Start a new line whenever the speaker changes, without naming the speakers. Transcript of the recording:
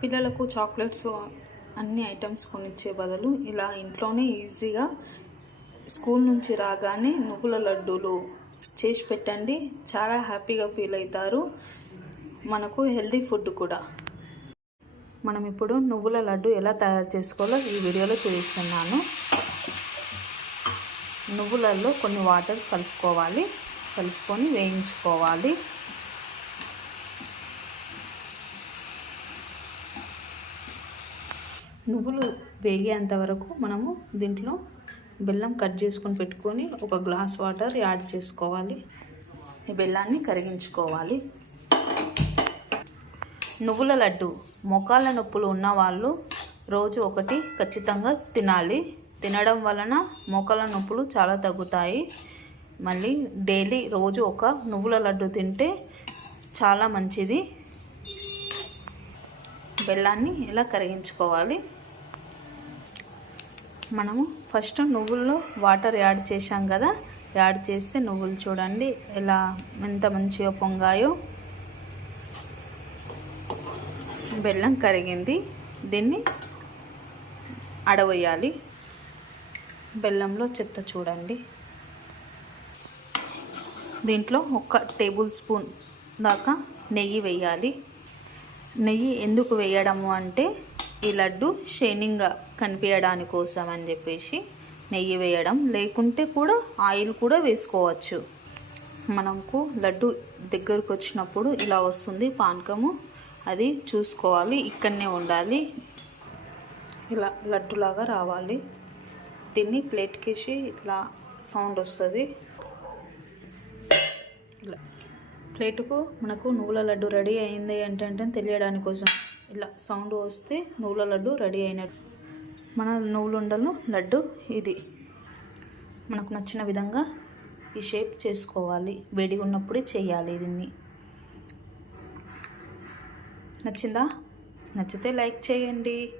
పిల్లలకు చాక్లెట్స్ అన్ని ఐటమ్స్ కొనిచ్చే బదులు ఇలా ఇంట్లోనే ఈజీగా స్కూల్ నుంచి రాగానే నువ్వుల లడ్డూలు చేసి పెట్టండి. చాలా హ్యాపీగా ఫీల్ అవుతారు. మనకు హెల్తీ ఫుడ్ కూడా. మనం ఇప్పుడు నువ్వుల లడ్డు ఎలా తయారు చేసుకోవాలో ఈ వీడియోలో చూపిస్తున్నాను. నువ్వులలో కొన్ని వాటర్ కలుపుకోవాలి. కలుపుకొని వేయించుకోవాలి. నువ్వులు వేగేంత వరకు మనము దీంట్లో బెల్లం కట్ చేసుకొని పెట్టుకొని ఒక గ్లాస్ వాటర్ యాడ్ చేసుకోవాలి. ఈ బెల్లాన్ని కరిగించుకోవాలి. నువ్వుల లడ్డు మొకాళ్ళ నొప్పులు ఉన్నవాళ్ళు రోజు ఒకటి ఖచ్చితంగా తినాలి. తినడం వలన మోకాళ్ళ నొప్పులు చాలా తగ్గుతాయి. మళ్ళీ డైలీ రోజు ఒక నువ్వుల లడ్డు తింటే చాలా మంచిది. బెల్లాన్ని ఇలా కరిగించుకోవాలి? మనము ఫస్ట్ నువ్వుల్లో వాటర్ యాడ్ చేశాం కదా యాడ్ చేస్తే నువ్వులు చూడండి ఎలా ఎంత మంచిగా పొంగాయో. బెల్లం కరిగింది దీన్ని అడవేయాలి బెల్లంలో చెత్త చూడండి. దీంట్లో ఒక టేబుల్ స్పూన్ దాకా నెయ్యి వేయాలి. నెయ్యి ఎందుకు వేయడము అంటే ఈ లడ్డు షైనింగ్గా కనిపించడాని కోసం అని చెప్పేసి నెయ్యి వేయడం. లేకుంటే కూడా ఆయిల్ కూడా వేసుకోవచ్చు. మనకు లడ్డు దగ్గరకు వచ్చినప్పుడు ఇలా వస్తుంది పానకము. అది చూసుకోవాలి ఇక్కడనే ఉండాలి. ఇలా లడ్డులాగా రావాలి. దీన్ని ప్లేట్కేసి ఇట్లా సౌండ్ వస్తుంది. ఇలా. ప్లేటుకు మనకు నువ్వుల లడ్డు రెడీ అయింది ఏంటంటే తెలియడానికి కోసం ఇలా సౌండ్ వస్తే నువ్వుల లడ్డు రెడీ అయినట్టు. మన నువ్వులుండలు లడ్డు ఇది. మనకు నచ్చిన విధంగా ఈ షేప్ చేసుకోవాలి. వేడిగా ఉన్నప్పుడే చేయాలి దీన్ని. నచ్చిందా? నచ్చితే లైక్ చేయండి.